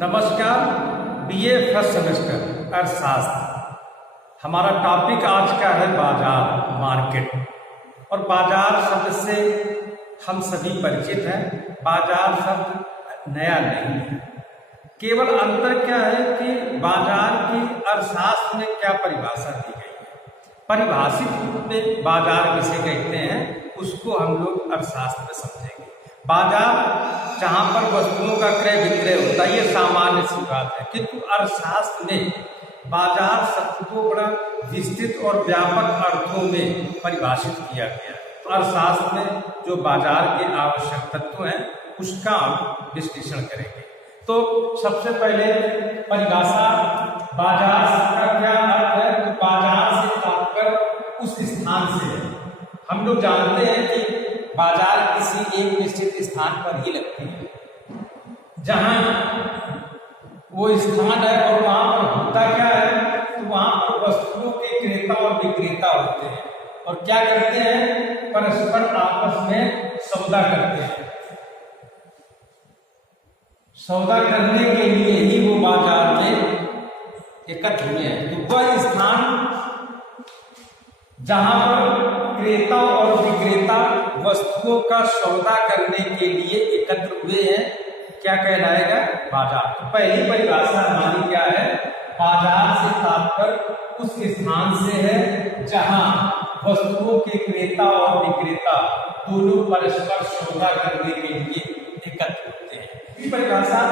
नमस्कार। BA first semester अर्थशास्त्र। हमारा टॉपिक आज का है बाजार, मार्केट। और बाजार शब्द से हम सभी परिचित हैं। बाजार शब्द नया नहीं है, केवल अंतर क्या है कि बाजार की अर्थशास्त्र में क्या परिभाषा दी गई है। परिभाषित रूप में बाजार किसे कहते हैं उसको हम लोग अर्थशास्त्र में समझेंगे। बाजार जहाँ पर वस्तुओं का क्रय विक्रय होता है, ये सामान्य सी बात है, किंतु अर्थशास्त्र में बाजार शब्द को बड़ा विस्तृत और व्यापक अर्थों में परिभाषित किया गया है। तो अर्थशास्त्र में जो बाजार के आवश्यक तत्व हैं उसका हम विश्लेषण करेंगे। तो सबसे पहले परिभाषा, बाजार का क्या अर्थ है? तो बाजार से तात्पर्य उस स्थान से है। हम लोग जानते हैं कि बाजार किसी एक निश्चित स्थान पर ही लगती है, जहां वो स्थान है और वहां पर होता क्या है, तो वहां पर वस्तुओं के क्रेता और विक्रेता होते हैं और क्या करते हैं, परस्पर आपस में सौदा करते हैं। सौदा करने के लिए ही वो बाजार में एकत्र हुए हैं। तो वह स्थान जहां पर क्रेता और विक्रेता वस्तुओं का सौदा करने के लिए एकत्र हुए हैं, क्या कहलाएगा? बाजार। तो पहली परिभाषा हमारी क्या है? बाजार से तात्पर्य उस स्थान से है जहां वस्तुओं के क्रेता और विक्रेता दोनों परस्पर सौदा करने के लिए एकत्र होते हैं। इस परिभाषा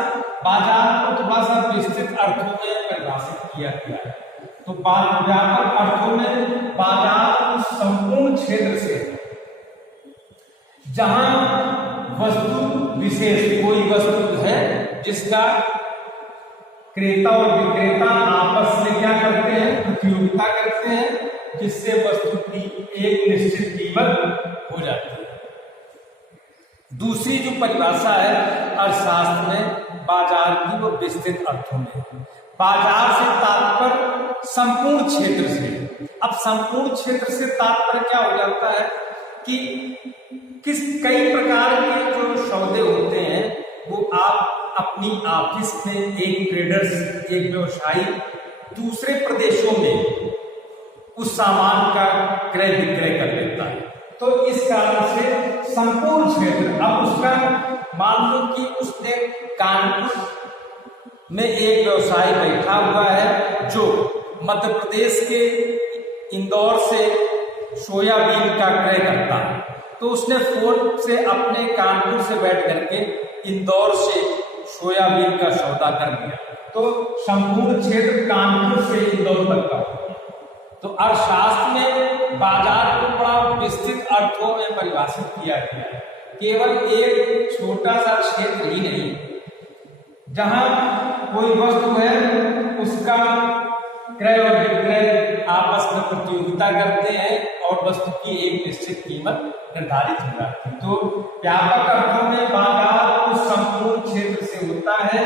बाजार को थोड़ा सा विस्तृत अर्थों में परिभाषित किया गया है। तो व्यापक अर्थों में बाजार उस संपूर्ण क्षेत्र से जहां वस्तु विशेष कोई वस्तु है जिसका क्रेता और विक्रेता आपस में क्या करते हैं, प्रतियोगिता करते हैं, जिससे वस्तु की एक निश्चित कीमत हो जाती है। दूसरी जो परिभाषा है अर्थशास्त्र में बाजार की, वो विस्तृत अर्थों में। बाजार से तात्पर्य संपूर्ण क्षेत्र से। अब संपूर्ण क्षेत्र से तात्पर्य क्या हो जाता है कि कई प्रकार के जो सौदे होते हैं वो आप अपनी ऑफिस में एक ट्रेडर्स, एक व्यवसायी दूसरे प्रदेशों में उस सामान का क्रय विक्रय कर लेता है। तो इस कारण से संपूर्ण क्षेत्र, अब उसका मान लो कि उसने कानपुर में एक व्यवसायी बैठा हुआ है जो मध्य प्रदेश के इंदौर से सोयाबीन का क्रय करता है। तो उसने फोन से अपने कानपुर से बैठ करके इंदौर से सोयाबीन का सौदा कर लिया। तो संपूर्ण क्षेत्र कानपुर से इंदौर तक का। तो अर्थशास्त्र में बाजार को बड़ा विस्तृत अर्थों में परिभाषित किया गया है। केवल एक छोटा सा क्षेत्र ही नहीं, जहां कोई वस्तु है उसका क्रय और विक्रय आपस में प्रतियोगिता करते हैं और वस्तु की एक निश्चित कीमत निर्धारित हो जाती है। तो व्यापक अर्थों में बाजार उस संपूर्ण क्षेत्र से होता है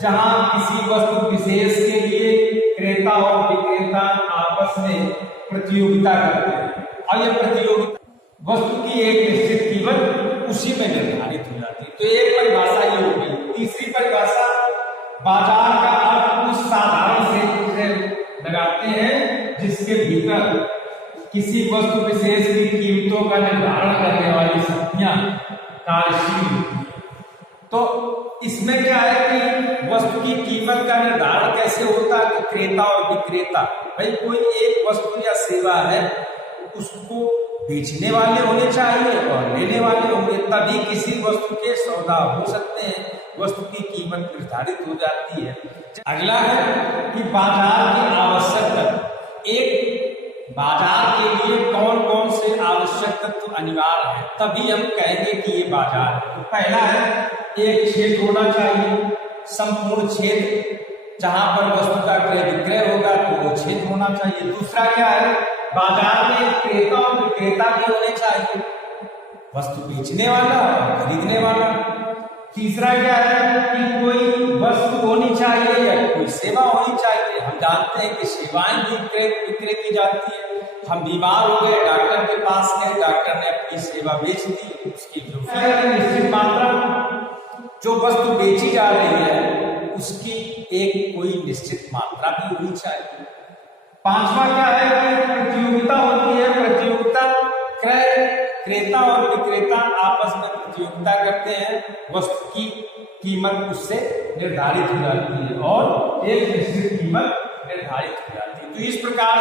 जहां किसी वस्तु विशेष के लिए क्रेता और विक्रेता आपस में प्रतियोगिता करते हैं और यह प्रतियोगिता वस्तु की एक निश्चित कीमत उसी में निर्धारित हो जाती है। तो एक परिभाषा ये होगी। तीसरी परिभाषा, बाजार का अर्थ उस साधारण से लगाते हैं जिसके भीतर किसी वस्तु विशेष की कीमतों का निर्धारण करने वाली शक्तियां कार्यशील होती है। तो इसमें क्या है कि वस्तु की कीमत का निर्धारण कैसे होता है? तो क्रेता और विक्रेता, भाई कोई एक वस्तु या सेवा है, उसको बेचने वाले होने चाहिए और लेने वाले होंगे, तभी किसी वस्तु के सौदा हो सकते हैं, वस्तु की कीमत निर्धारित हो जाती है। अगला है कि बाजार की आवश्यक तत्व। एक बाजार के लिए कौन कौन से आवश्यक तत्व अनिवार्य है, तभी हम कहेंगे कि ये बाजार है। तो पहला है, एक क्षेत्र होना चाहिए, संपूर्ण क्षेत्र जहां पर वस्तु का क्रय विक्रय होगा तो वो क्षेत्र होना चाहिए। दूसरा क्या है, बाजार में क्रेता और विक्रेता भी होने चाहिए, वस्तु बेचने वाला और खरीदने वाला। तीसरा क्या है कि कोई वस्तु होनी चाहिए या कोई सेवा होनी चाहिए। हम जानते हैं कि सेवाएं भी विक्रय की जाती है। हम बीमार हो गए, डॉक्टर के पास गए, डॉक्टर ने अपनी सेवा बेच दी, उसकी जो निश्चित मात्रा जो वस्तु बेची जा रही है उसकी एक कोई निश्चित मात्रा भी होनी चाहिए। पांचवा क्या है कि प्रतियोगिता होती है। प्रतियोगिता क्रय क्रेता और विक्रेता आपस में प्रतियोगिता करते हैं, वस्तु की कीमत उससे निर्धारित हो जाती है और एक निश्चित कीमत निर्धारित हो जाती है। तो इस प्रकार